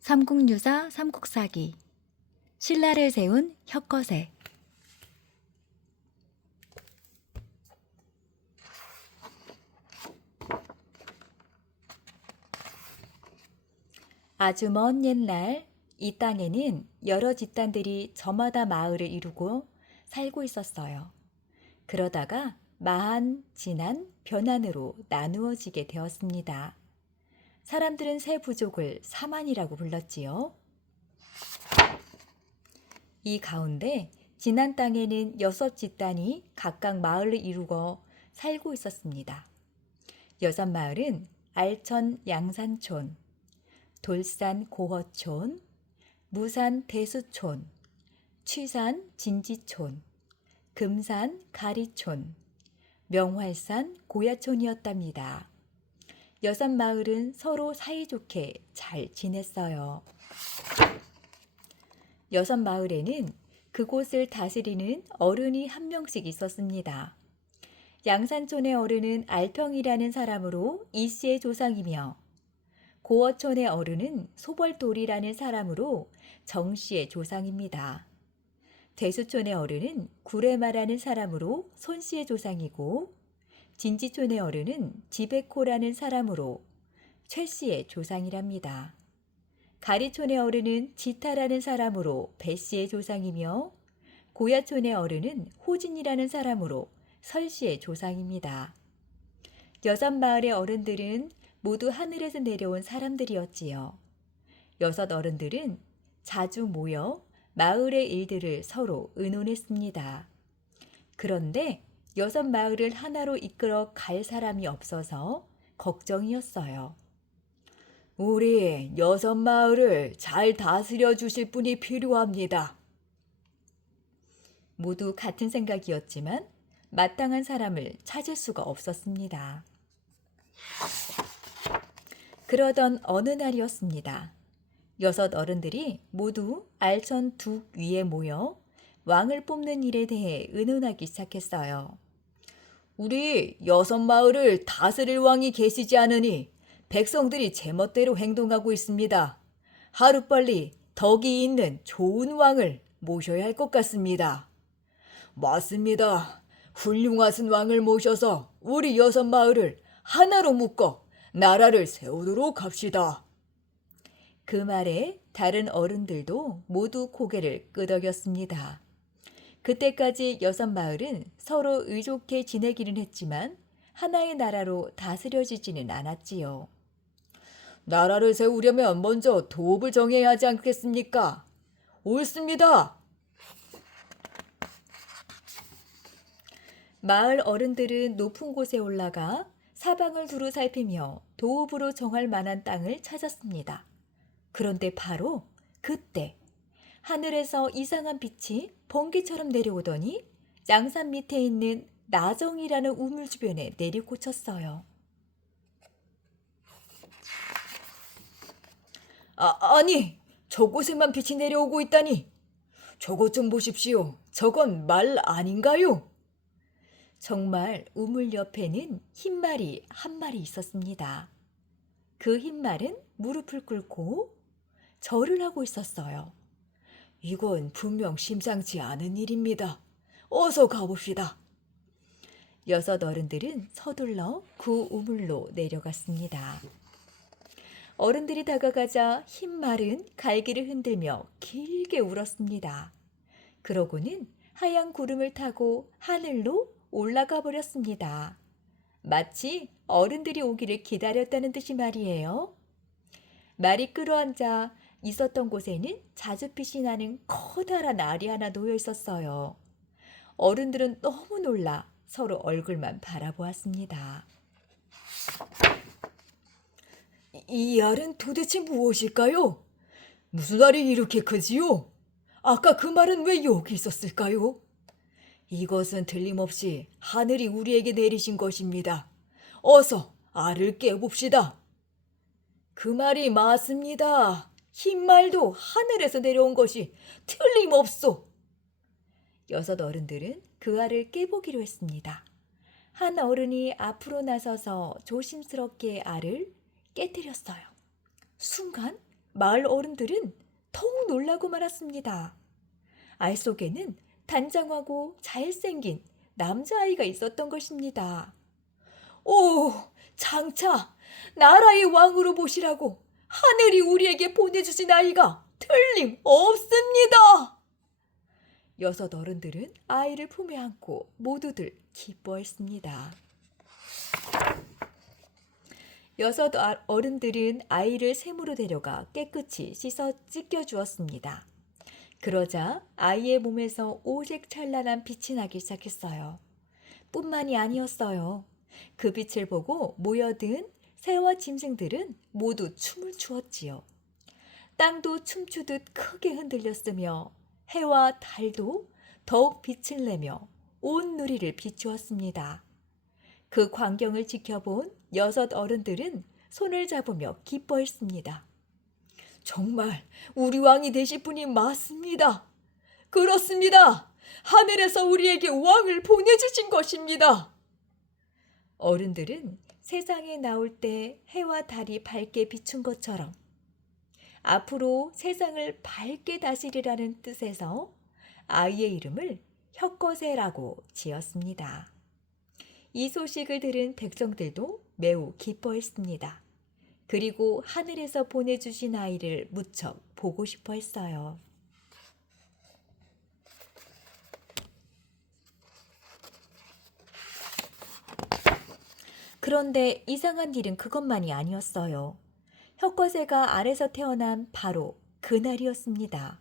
삼국유사 삼국사기 신라를 세운 혁거세 아주 먼 옛날 이 땅에는 여러 집단들이 저마다 마을을 이루고 살고 있었어요. 그러다가 마한, 진한, 변한으로 나누어지게 되었습니다. 사람들은 새 부족을 사만이라고 불렀지요. 이 가운데 진한 땅에는 여섯 집단이 각각 마을을 이루고 살고 있었습니다. 여섯 마을은 알천 양산촌, 돌산 고허촌, 무산 대수촌, 취산 진지촌, 금산 가리촌, 명활산 고야촌이었답니다. 여섯 마을은 서로 사이좋게 잘 지냈어요. 여섯 마을에는 그곳을 다스리는 어른이 한 명씩 있었습니다. 양산촌의 어른은 알평이라는 사람으로 이 씨의 조상이며 고어촌의 어른은 소벌돌이라는 사람으로 정 씨의 조상입니다. 대수촌의 어른은 구레마라는 사람으로 손 씨의 조상이고 진지촌의 어른은 지베코라는 사람으로 최 씨의 조상이랍니다. 가리촌의 어른은 지타라는 사람으로 배 씨의 조상이며 고야촌의 어른은 호진이라는 사람으로 설 씨의 조상입니다. 여섯 마을의 어른들은 모두 하늘에서 내려온 사람들이었지요. 여섯 어른들은 자주 모여 마을의 일들을 서로 의논했습니다. 그런데 여섯 마을을 하나로 이끌어 갈 사람이 없어서 걱정이었어요. 우리 여섯 마을을 잘 다스려 주실 분이 필요합니다. 모두 같은 생각이었지만 마땅한 사람을 찾을 수가 없었습니다. 그러던 어느 날이었습니다. 여섯 어른들이 모두 알천 둑 위에 모여 왕을 뽑는 일에 대해 의논하기 시작했어요. 우리 여섯 마을을 다스릴 왕이 계시지 않으니 백성들이 제멋대로 행동하고 있습니다. 하루빨리 덕이 있는 좋은 왕을 모셔야 할 것 같습니다. 맞습니다. 훌륭하신 왕을 모셔서 우리 여섯 마을을 하나로 묶어 나라를 세우도록 합시다. 그 말에 다른 어른들도 모두 고개를 끄덕였습니다. 그때까지 여섯 마을은 서로 의좋게 지내기는 했지만 하나의 나라로 다스려지지는 않았지요. 나라를 세우려면 먼저 도읍을 정해야 하지 않겠습니까? 옳습니다. 마을 어른들은 높은 곳에 올라가 사방을 두루 살피며 도읍으로 정할 만한 땅을 찾았습니다. 그런데 바로 그때 하늘에서 이상한 빛이 번개처럼 내려오더니 양산 밑에 있는 나정이라는 우물 주변에 내리꽂혔어요. 아, 아니, 저곳에만 빛이 내려오고 있다니. 저것 좀 보십시오. 저건 말 아닌가요? 정말 우물 옆에는 흰 말이 한 마리 있었습니다. 그 흰 말은 무릎을 꿇고 절을 하고 있었어요. 이건 분명 심상치 않은 일입니다. 어서 가봅시다. 여섯 어른들은 서둘러 그 우물로 내려갔습니다. 어른들이 다가가자 흰 말은 갈기를 흔들며 길게 울었습니다. 그러고는 하얀 구름을 타고 하늘로 올라가 버렸습니다. 마치 어른들이 오기를 기다렸다는 듯이 말이에요. 말이 끌어앉아 있었던 곳에는 자주 빛이 나는 커다란 알이 하나 놓여 있었어요. 어른들은 너무 놀라 서로 얼굴만 바라보았습니다. 이 알은 도대체 무엇일까요? 무슨 알이 이렇게 크지요? 아까 그 말은 왜 여기 있었을까요? 이것은 틀림없이 하늘이 우리에게 내리신 것입니다. 어서 알을 깨봅시다. 그 말이 맞습니다. 흰 말도 하늘에서 내려온 것이 틀림없소. 여섯 어른들은 그 알을 깨보기로 했습니다. 한 어른이 앞으로 나서서 조심스럽게 알을 깨뜨렸어요. 순간 마을 어른들은 더욱 놀라고 말았습니다. 알 속에는 단장하고 잘생긴 남자아이가 있었던 것입니다. 오, 장차 나라의 왕으로 보시라고 하늘이 우리에게 보내주신 아이가 틀림없습니다. 여섯 어른들은 아이를 품에 안고 모두들 기뻐했습니다. 여섯 아- 어른들은 아이를 샘으로 데려가 깨끗이 씻어 찢겨 주었습니다. 그러자 아이의 몸에서 오색 찬란한 빛이 나기 시작했어요. 뿐만이 아니었어요. 그 빛을 보고 모여든 새와 짐승들은 모두 춤을 추었지요. 땅도 춤추듯 크게 흔들렸으며 해와 달도 더욱 빛을 내며 온 누리를 비추었습니다. 그 광경을 지켜본 여섯 어른들은 손을 잡으며 기뻐했습니다. 정말 우리 왕이 되실 분이 맞습니다. 그렇습니다. 하늘에서 우리에게 왕을 보내주신 것입니다. 어른들은 세상에 나올 때 해와 달이 밝게 비춘 것처럼 앞으로 세상을 밝게 다스리라는 뜻에서 아이의 이름을 혁거세라고 지었습니다. 이 소식을 들은 백성들도 매우 기뻐했습니다. 그리고 하늘에서 보내주신 아이를 무척 보고 싶어 했어요. 그런데 이상한 일은 그것만이 아니었어요. 혁거세가 알에서 태어난 바로 그날이었습니다.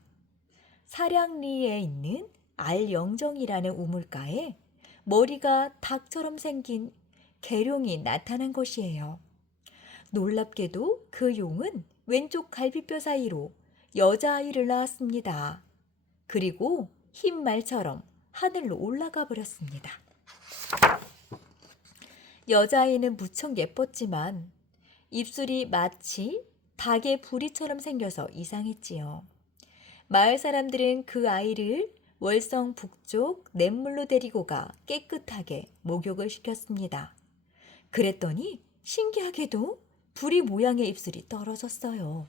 사량리에 있는 알영정이라는 우물가에 머리가 닭처럼 생긴 계룡이 나타난 것이에요. 놀랍게도 그 용은 왼쪽 갈비뼈 사이로 여자아이를 낳았습니다. 그리고 흰 말처럼 하늘로 올라가 버렸습니다. 여자아이는 무척 예뻤지만 입술이 마치 닭의 부리처럼 생겨서 이상했지요. 마을 사람들은 그 아이를 월성 북쪽 냇물로 데리고 가 깨끗하게 목욕을 시켰습니다. 그랬더니 신기하게도 부리 모양의 입술이 떨어졌어요.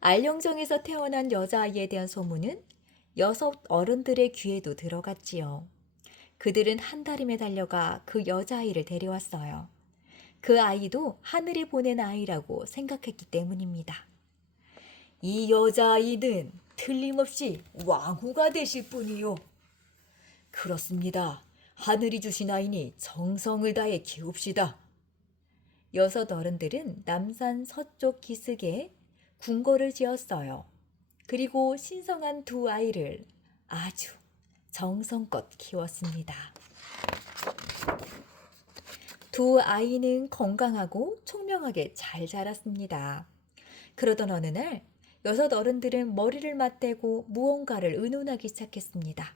알령정에서 태어난 여자아이에 대한 소문은 여섯 어른들의 귀에도 들어갔지요. 그들은 한 달임에 달려가 그 여자아이를 데려왔어요. 그 아이도 하늘이 보낸 아이라고 생각했기 때문입니다. 이 여자아이는 틀림없이 왕후가 되실 분이요. 그렇습니다. 하늘이 주신 아이니 정성을 다해 키웁시다. 여섯 어른들은 남산 서쪽 기슭에 궁궐을 지었어요. 그리고 신성한 두 아이를 아주 정성껏 키웠습니다. 두 아이는 건강하고 총명하게 잘 자랐습니다. 그러던 어느 날 여섯 어른들은 머리를 맞대고 무언가를 의논하기 시작했습니다.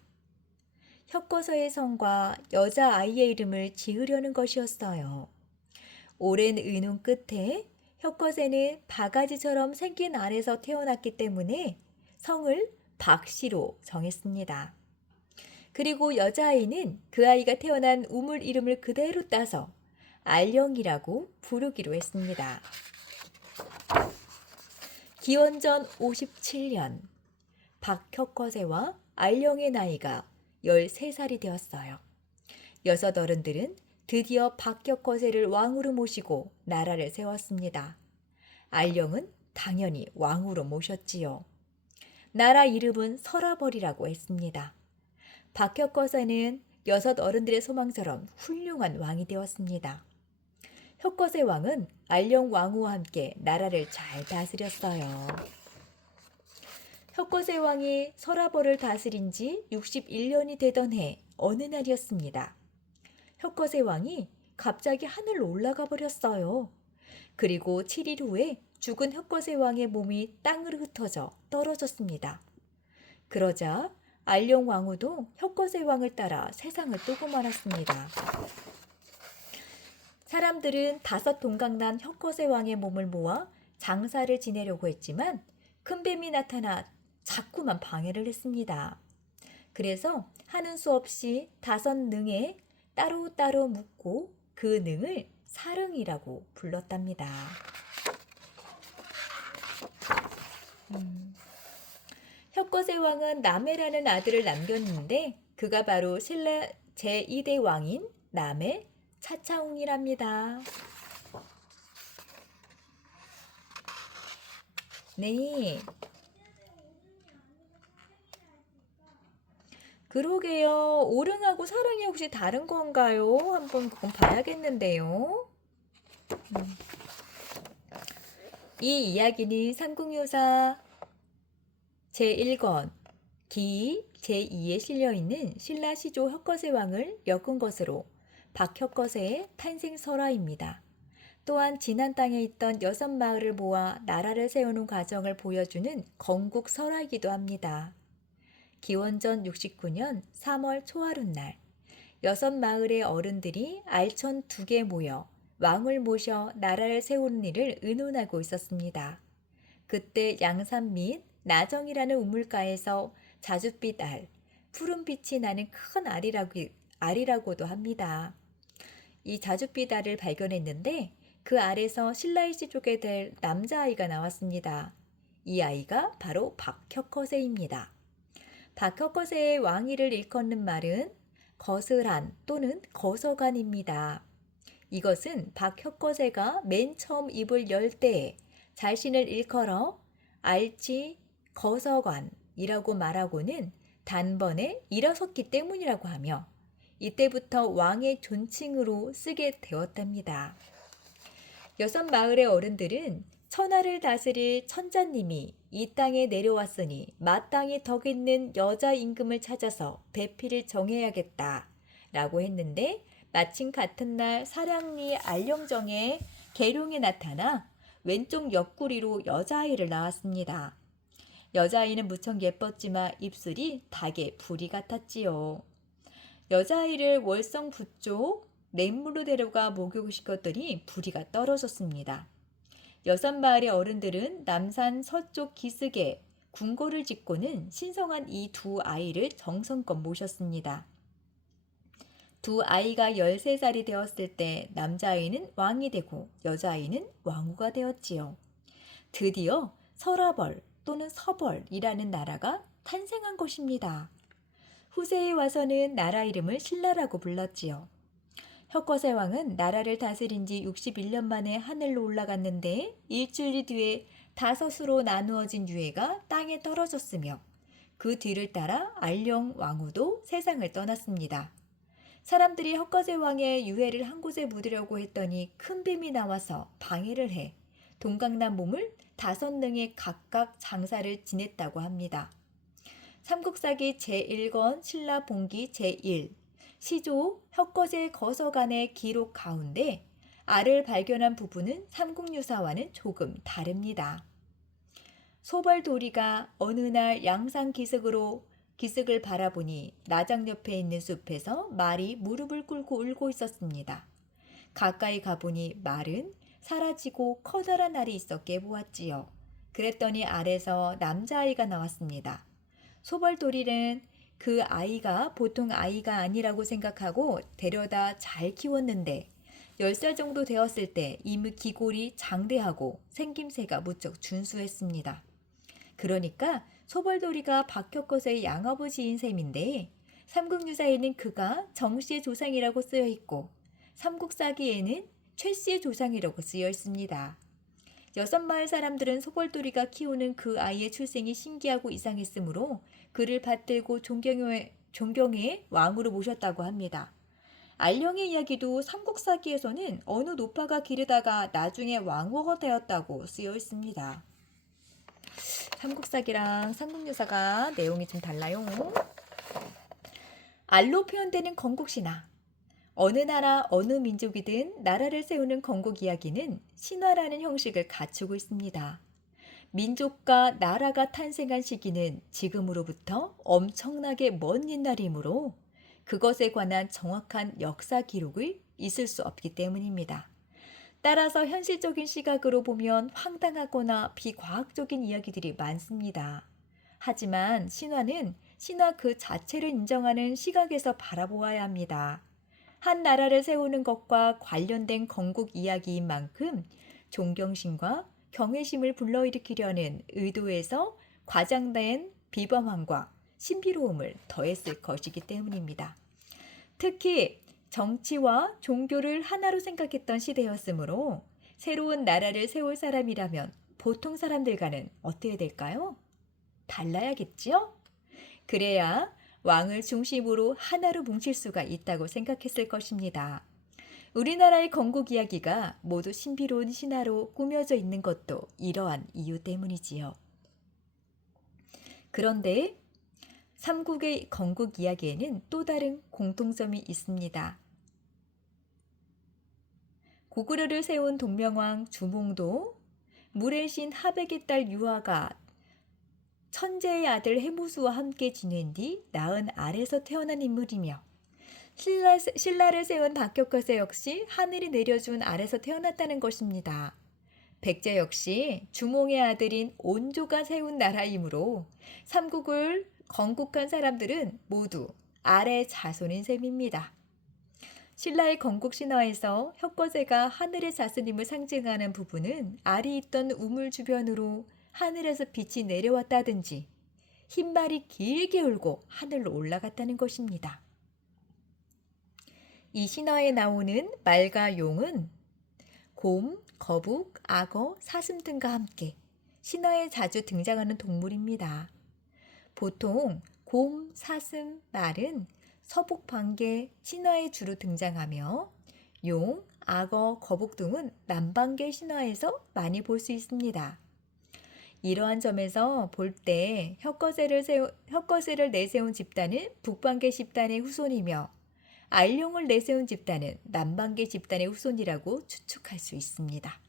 혁거서의 성과 여자 아이의 이름을 지으려는 것이었어요. 오랜 의논 끝에 혁거세는 바가지처럼 생긴 알에서 태어났기 때문에 성을 박씨로 정했습니다. 그리고 여자아이는 그 아이가 태어난 우물 이름을 그대로 따서 알령이라고 부르기로 했습니다. 기원전 57년 박혁거세와 알령의 나이가 13살이 되었어요. 여섯 어른들은 드디어 박혁거세를 왕으로 모시고 나라를 세웠습니다. 알령은 당연히 왕으로 모셨지요. 나라 이름은 설아벌이라고 했습니다. 박혁거세는 여섯 어른들의 소망처럼 훌륭한 왕이 되었습니다. 혁거세 왕은 알령 왕후와 함께 나라를 잘 다스렸어요. 혁거세 왕이 설아벌을 다스린 지 61년이 되던 해 어느 날이었습니다. 혁거세 왕이 갑자기 하늘로 올라가 버렸어요. 그리고 7일 후에 죽은 혁거세 왕의 몸이 땅으로 흩어져 떨어졌습니다. 그러자 알령 왕후도 혁거세 왕을 따라 세상을 뜨고 말았습니다. 사람들은 다섯 동강난 혁거세 왕의 몸을 모아 장사를 지내려고 했지만 큰 뱀이 나타나 자꾸만 방해를 했습니다. 그래서 하는 수 없이 다섯 능에 따로따로 묶고 그 능을 사릉이라고 불렀답니다. 음. 혁거세 왕은 남해라는 아들을 남겼는데 그가 바로 신라 제2대 왕인 남해 차차웅이랍니다. 네. 그러게요. 오릉하고 사릉이 혹시 다른 건가요? 한번 그건 봐야겠는데요. 음. 이 이야기는 삼국유사 제1권 기 제2에 실려 있는 신라 시조 혁거세 왕을 엮은 것으로 박혁거세의 탄생 설화입니다. 또한 지난 땅에 있던 여섯 마을을 모아 나라를 세우는 과정을 보여주는 건국 설화이기도 합니다. 기원전 69년 3월 초하룻날 여섯 마을의 어른들이 알천 두 개 모여 왕을 모셔 나라를 세우는 일을 의논하고 있었습니다. 그때 양산 및 나정이라는 우물가에서 자줏빛 알, 푸른빛이 나는 큰 알이라고, 알이라고도 합니다. 이 자줏빛 알을 발견했는데 그 알에서 신라의 시족에 될 남자아이가 나왔습니다. 이 아이가 바로 박혁거세입니다. 박혁거세의 왕위를 일컫는 말은 거슬한 또는 거서간입니다. 이것은 박혁거세가 맨 처음 입을 열 때에 자신을 일컬어 알지 거서관이라고 말하고는 단번에 일어섰기 때문이라고 하며 이때부터 왕의 존칭으로 쓰게 되었답니다. 여섯 마을의 어른들은 천하를 다스릴 천자님이 이 땅에 내려왔으니 마땅히 덕 있는 여자 임금을 찾아서 배필을 정해야겠다 라고 했는데 마침 같은 날 사량리 알령정에 계룡이 나타나 왼쪽 옆구리로 여자아이를 낳았습니다. 여자아이는 무척 예뻤지만 입술이 닭의 부리 같았지요. 여자아이를 월성 부쪽 냇물로 데려가 목욕을 시켰더니 부리가 떨어졌습니다. 여섯 마을의 어른들은 남산 서쪽 기슭에 궁궐을 짓고는 신성한 이 두 아이를 정성껏 모셨습니다. 두 아이가 13살이 되었을 때 남자아이는 왕이 되고 여자아이는 왕후가 되었지요. 드디어 설아벌 또는 서벌이라는 나라가 탄생한 것입니다. 후세에 와서는 나라 이름을 신라라고 불렀지요. 혁거세 왕은 나라를 다스린 지 61년 만에 하늘로 올라갔는데 일주일 뒤에 다섯으로 나누어진 유해가 땅에 떨어졌으며 그 뒤를 따라 알령 왕후도 세상을 떠났습니다. 사람들이 혁거세 왕의 유해를 한 곳에 묻으려고 했더니 큰 뱀이 나와서 방해를 해 동강남 몸을 다섯 능에 각각 장사를 지냈다고 합니다. 삼국사기 제1권 신라 봉기 제1 시조 혁거제 거서간의 기록 가운데 알을 발견한 부분은 삼국유사와는 조금 다릅니다. 소벌도리가 어느 날 양상 기슭으로 기슭을 바라보니 나장 옆에 있는 숲에서 말이 무릎을 꿇고 울고 있었습니다. 가까이 가보니 말은 사라지고 커다란 알이 있어 깨보았지요. 그랬더니 알에서 남자아이가 나왔습니다. 소벌도리는 그 아이가 보통 아이가 아니라고 생각하고 데려다 잘 키웠는데 10살 정도 되었을 때 이미 기골이 장대하고 생김새가 무척 준수했습니다. 그러니까 소벌도리가 박혁거세의 양아버지인 셈인데 삼국유사에는 그가 정씨의 조상이라고 쓰여 있고 삼국사기에는 최씨의 조상이라고 쓰여 있습니다. 여섯 마을 사람들은 소벌도리가 키우는 그 아이의 출생이 신기하고 이상했으므로 그를 받들고 존경해, 존경해 왕으로 모셨다고 합니다. 알령의 이야기도 삼국사기에서는 어느 노파가 기르다가 나중에 왕후가 되었다고 쓰여 있습니다. 삼국사기랑 삼국유사가 내용이 좀 달라요. 알로 표현되는 건국신화. 어느 나라 어느 민족이든 나라를 세우는 건국 이야기는 신화라는 형식을 갖추고 있습니다. 민족과 나라가 탄생한 시기는 지금으로부터 엄청나게 먼 옛날이므로 그것에 관한 정확한 역사 기록이 있을 수 없기 때문입니다. 따라서 현실적인 시각으로 보면 황당하거나 비과학적인 이야기들이 많습니다. 하지만 신화는 신화 그 자체를 인정하는 시각에서 바라보아야 합니다. 한 나라를 세우는 것과 관련된 건국 이야기인 만큼 존경심과 경외심을 불러일으키려는 의도에서 과장된 비범함과 신비로움을 더했을 것이기 때문입니다. 특히 정치와 종교를 하나로 생각했던 시대였으므로 새로운 나라를 세울 사람이라면 보통 사람들과는 어떻게 될까요? 달라야겠지요? 그래야 왕을 중심으로 하나로 뭉칠 수가 있다고 생각했을 것입니다. 우리나라의 건국 이야기가 모두 신비로운 신화로 꾸며져 있는 것도 이러한 이유 때문이지요. 그런데 삼국의 건국 이야기에는 또 다른 공통점이 있습니다. 고구려를 세운 동명왕 주몽도 물의 신 하백의 딸 유아가 천재의 아들 해무수와 함께 지낸 뒤 낳은 알에서 태어난 인물이며 신라, 신라를 세운 박격거세 역시 하늘이 내려준 알에서 태어났다는 것입니다. 백제 역시 주몽의 아들인 온조가 세운 나라이므로 삼국을 건국한 사람들은 모두 알의 자손인 셈입니다. 신라의 건국 신화에서 혁거제가 하늘의 자손임을 상징하는 부분은 알이 있던 우물 주변으로 하늘에서 빛이 내려왔다든지 흰말이 길게 울고 하늘로 올라갔다는 것입니다. 이 신화에 나오는 말과 용은 곰, 거북, 악어, 사슴 등과 함께 신화에 자주 등장하는 동물입니다. 보통 곰, 사슴, 말은 서북 반개 신화에 주로 등장하며 용, 악어, 거북 등은 남반개 신화에서 많이 볼 수 있습니다. 이러한 점에서 볼 때 혁거세를, 세우, 혁거세를 내세운 집단은 북반개 집단의 후손이며 알룡을 내세운 집단은 남반개 집단의 후손이라고 추측할 수 있습니다.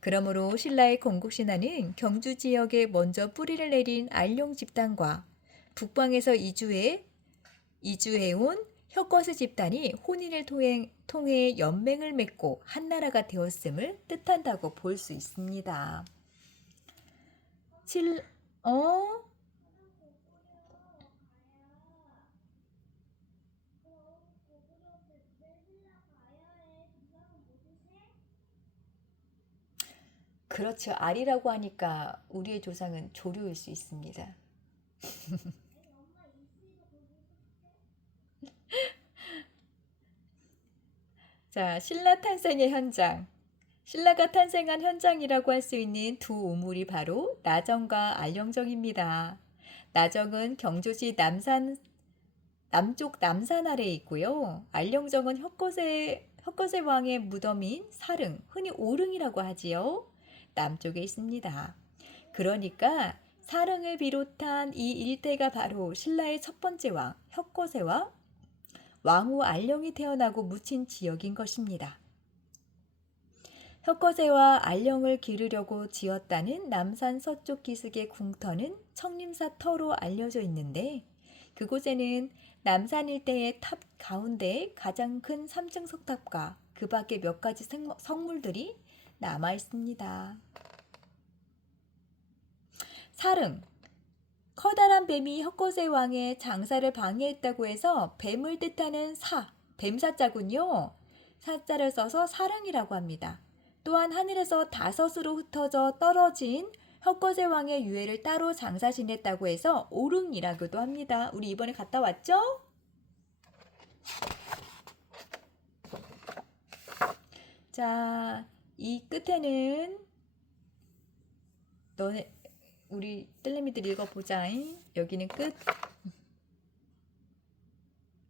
그러므로 신라의 건국신화는 경주 지역에 먼저 뿌리를 내린 알룡 집단과 북방에서 이주해 이주해온 혁거세 집단이 혼인을 통해, 연맹을 맺고 한 나라가 되었음을 뜻한다고 볼 수 있습니다. 칠, 어? 그렇죠. 알이라고 하니까 우리의 조상은 조류일 수 있습니다. 자, 신라 탄생의 현장. 신라가 탄생한 현장이라고 할 수 있는 두 우물이 바로 나정과 알령정입니다. 나정은 경주시 남산 남쪽 남산 아래에 있고요. 알령정은 혁거세 혁거세 왕의 무덤인 사릉, 흔히 오릉이라고 하지요. 남쪽에 있습니다. 그러니까 사릉을 비롯한 이 일대가 바로 신라의 첫 번째 왕 혁거세와 왕후 알령이 태어나고 묻힌 지역인 것입니다. 혁거세와 알령을 기르려고 지었다는 남산 서쪽 기슭의 궁터는 청림사 터로 알려져 있는데 그곳에는 남산 일대의 탑 가운데 가장 큰 3층 석탑과 그 밖에 몇 가지 생- 성물들이 남아 있습니다. 사릉 커다란 뱀이 혁거세 왕의 장사를 방해했다고 해서 뱀을 뜻하는 사, 뱀사자군요. 사자를 써서 사릉이라고 합니다. 또한 하늘에서 다섯으로 흩어져 떨어진 혁거세 왕의 유해를 따로 장사 지냈다고 해서 오릉이라고도 합니다. 우리 이번에 갔다 왔죠? 자, 이 끝에는 너네 우리 뜰레미들 읽어보자. 여기는 끝.